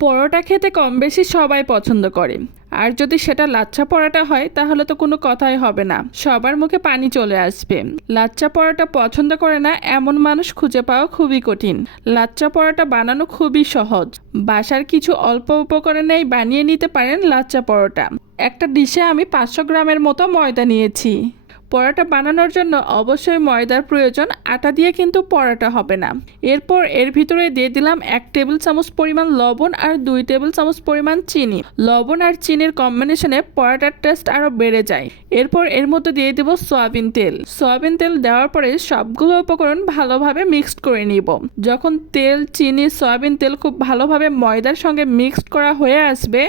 পরোটা খেতে কম বেশি সবাই পছন্দ করে। আর যদি সেটা লাচ্ছা পরোটা হয়, তাহলে তো কোনো কথাই হবে না। সবার মুখে পানি চলে আসবে। লাচ্চা পরোটা পছন্দ করে না, এমন মানুষ খুঁজে পাওয়া খুবই কঠিন। লাচ্চা পরোটা বানানো খুবই সহজ। বাসার কিছু অল্প উপকরণেই বানিয়ে নিতে পারেন লাচ্চা পরোটা। একটা ডিশে আমি পাঁচশো গ্রামের মতো ময়দা নিয়েছি। পরোটা বানানোর জন্য অবশ্যই ময়দার প্রয়োজন, আটা দিয়ে কিন্তু পরোটা হবে না। এরপর এর ভিতরে দিয়ে দিলাম এক টেবিল চামচ পরিমাণ লবণ আর দুই টেবিল চামচ পরিমাণ চিনি। লবণ আর চিনির কম্বিনেশনে পরোটার টেস্ট আরও বেড়ে যায়। এরপর এর মধ্যে দিয়ে দেবো সয়াবিন তেল। সয়াবিন তেল দেওয়ার পরে সবগুলো উপকরণ ভালোভাবে মিক্সড করে নিব। যখন তেল, চিনি, সয়াবিন তেল খুব ভালোভাবে ময়দার সঙ্গে মিক্সড করা হয়ে আসবে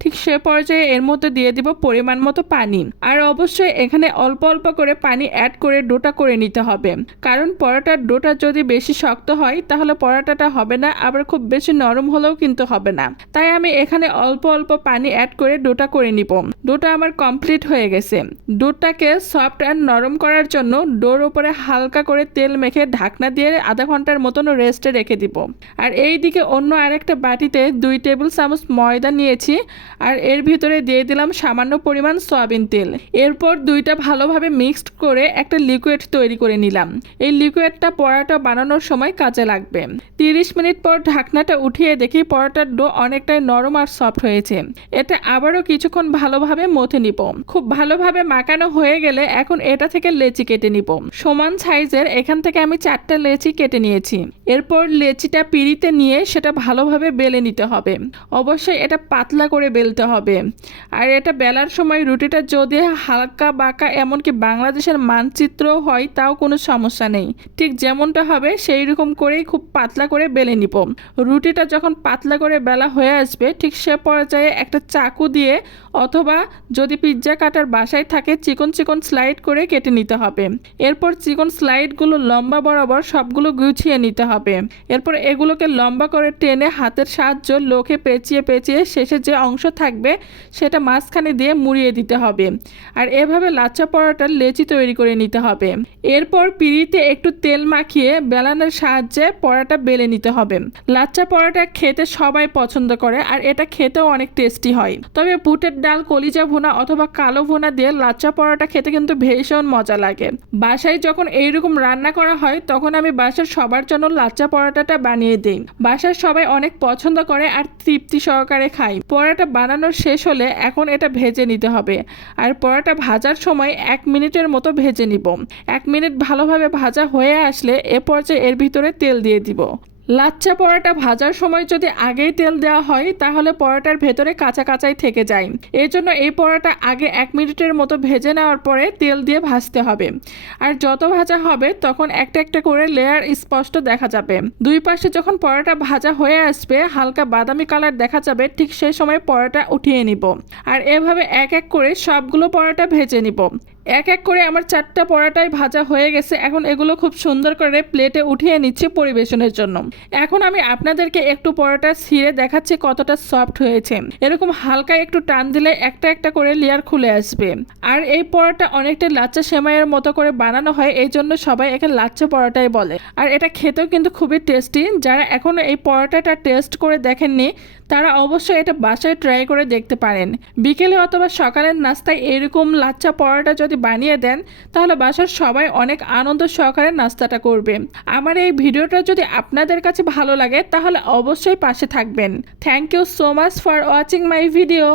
ঠিক সে পর্যায়ে এর মধ্যে দিয়ে দিব পরিমাণ মতো পানি। আর অবশ্যই এখানে অল্প অল্প করে পানি অ্যাড করে ডোটা করে নিতে হবে। কারণ পরোটার ডোটা যদি বেশি শক্ত হয়, তাহলে পরোটাটা হবে না, আবার খুব বেশি নরম হলেও কিন্তু হবে না। তাই আমি এখানে অল্প অল্প পানি অ্যাড করে ডোটা করে নিব। ডোটা আমার কমপ্লিট হয়ে গেছে। ডোটাকে সফট অ্যান্ড নরম করার জন্য ডোর উপরে হালকা করে তেল মেখে ঢাকনা দিয়ে আধা ঘণ্টার মতন রেস্টে রেখে দিব। আর এই দিকে অন্য আরেকটা বাটিতে দুই টেবিল চামচ ময়দা নিয়েছি। আর এর ভিতরে দিয়ে দিলাম সামান্য পরিমাণ সয়াবিন তেল। এরপর দুইটা ভালোভাবে মিক্সড করে একটা লিকুইড তৈরি করে নিলাম। এই লিকুইডটা পরোটা বানানোর সময় কাজে লাগবে। তিরিশ মিনিট পর ঢাকনাটা উঠিয়ে দেখি পরোটার ডো অনেকটাই নরম আর সফট হয়েছে। এটা আবারও কিছুক্ষণ ভালোভাবে মথে নিব। খুব ভালোভাবে মাখানো হয়ে গেলে এখন এটা থেকে লেচি কেটে নিব। সমান সাইজের এখান থেকে আমি চারটা লেচি কেটে নিয়েছি। এরপর লেচিটা পিড়িতে নিয়ে সেটা ভালোভাবে বেলে নিতে হবে। অবশ্যই এটা পাতলা করে বেলতে হবে। আর এটা বেলার সময় রুটিটা যদি হালকা বাঁকা, এমনকি বাংলাদেশের মানচিত্র হয়, তাও কোনো সমস্যা নেই। ঠিক যেমনটা হবে সেই রকম করেই খুব পাতলা করে বেলে নিব। রুটিটা যখন পাতলা করে বেলা হয়ে আসবে, ঠিক সে পর্যায়ে একটা চাকু দিয়ে অথবা যদি পিৎজা কাটার বাসায় থাকে, চিকন চিকন স্লাইড করে কেটে নিতে হবে। এরপর চিকন স্লাইডগুলো লম্বা বরাবর সবগুলো গুছিয়ে নিতে হবে। এরপর এগুলোকে লম্বা করে টেনে হাতের সাহায্য লোকে পেঁচিয়ে পেঁচিয়ে শেষে যে অংশ থাকবে, সেটা মাঝখানে দিয়ে মুড়িয়ে দিতে হবে। আর এভাবে লাচ্চা পরোটার লেচি তৈরি করে নিতে হবে। এরপর পিড়িতে একটু তেল মাখিয়ে বেলানের সাহায্যে পরোটা বেলে নিতে হবে। লাচ্চা পরোটা খেতে সবাই পছন্দ করে আর এটা খেতেও অনেক টেস্টি হয়। তবে বুটের ডাল, কলিজা ভুনা অথবা কালো ভুনা দিয়ে লাচ্চা পরোটা খেতে কিন্তু ভীষণ মজা লাগে। বাসায় যখন এইরকম রান্না করা হয়, তখন আমি বাসার সবার জন্য লাচ্চা পরোটাটা বানিয়ে দিই। বাসার সবাই অনেক পছন্দ করে আর তৃপ্তি সহকারে খাই পরোটা বানানোর শেষ হলে এখন এটা ভেজে নিতে হবে। আর পরোটা ভাজার সময় এক মিনিটের মতো ভেজে নিব। এক মিনিট ভালোভাবে ভাজা হয়ে আসলে এ পর্যায়ে এর ভিতরে তেল দিয়ে দিব। লাচ্চা পরোটা ভাজার সময় যদি আগেই তেল দেওয়া হয়, তাহলে পরোটার ভেতরে কাঁচা কাঁচাই থেকে যায়। এই জন্য এই পরোটা আগে এক মিনিটের মতো ভেজে নেওয়ার পরে তেল দিয়ে ভাজতে হবে। আর যত ভাজা হবে, তখন একটা একটা করে লেয়ার স্পষ্ট দেখা যাবে। দুই পাশে যখন পরোটা ভাজা হয়ে আসবে, হালকা বাদামি কালার দেখা যাবে, ঠিক সেই সময় পরোটা উঠিয়ে নিব। আর এভাবে এক এক করে সবগুলো পরোটা ভেজে নিব। এক এক করে আমার চারটা পরোটাই ভাজা হয়ে গেছে। এখন এগুলো খুব সুন্দর করে প্লেটে উঠিয়ে নিচ্ছি পরিবেশনের জন্য। এখন আমি আপনাদেরকে একটু পরোটা ছিঁড়ে দেখাচ্ছি কতটা সফট হয়েছে। এরকম হালকা একটু টান দিলে একটা একটা করে লেয়ার খুলে আসবে। আর এই পরোটা অনেকটা লাচ্চা সেমাইয়ের মতো করে বানানো হয়, এই জন্য সবাই একে লাচ্চা পরোটাই বলে। আর এটা খেতেও কিন্তু খুবই টেস্টি যারা এখনও এই পরোটাটা টেস্ট করে দেখেননি, তারা অবশ্যই এটা বাসায় ট্রাই করে দেখতে পারেন। বিকেলে অথবা সকালের নাস্তায় এরকম লাচ্চা পরোটা যদি বানিয়ে দেন, তাহলে বাসার সবাই অনেক আনন্দ সহকারে নাস্তাটা করবে। আমার এই ভিডিওটা যদি আপনাদের কাছে ভালো লাগে, তাহলে অবশ্যই পাশে থাকবেন। Thank you so much for watching my video